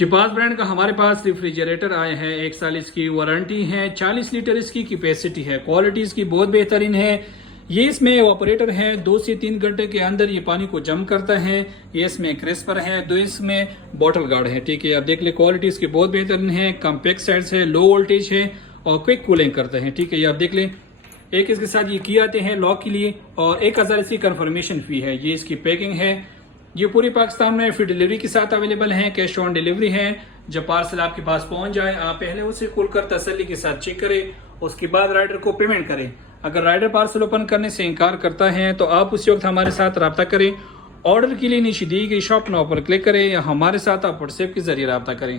चिपास brand का हमारे पास refrigerator आए हैं। 1 साल इसकी वारंटी है, 40 लीटर इसकी कैपेसिटी है, क्वालिटी इसकी बहुत बेहतरीन है। ये इसमें ऑपरेटर है, 2 से 3 घंटे के अंदर ये पानी को जम करता है। ये इसमें क्रिस्पर है, 2 इसमें बॉटल गार्ड है। ठीक है, आप देख ले क्वालिटी इसकी बहुत बेहतरीन है, कम्पैक्ट साइज है, लो वोल्टेज है और क्विक कूलिंग करते हैं। ठीक है, ये आप देख ले। एक इसके साथ ये की आते हैं लॉक के लिए और 1000 इसकी कंफर्मेशन फी है। ये इसकी पैकिंग है। ये पूरी पाकिस्तान में फ्री डिलीवरी के साथ अवेलेबल है, कैश ऑन डिलीवरी है। जब पार्सल आपके पास पहुंच जाए आप पहले उसे खोलकर तसल्ली के साथ चेक करें, उसके बाद राइडर को पेमेंट करें। अगर राइडर पार्सल ओपन करने से इनकार करता है तो आप उसी वक्त हमारे साथ रब्ता करें। ऑर्डर के लिए नीचे दी गई शॉप नाउ पर क्लिक करें या हमारे साथ आप व्हाट्सएप के जरिए रब्ता करें।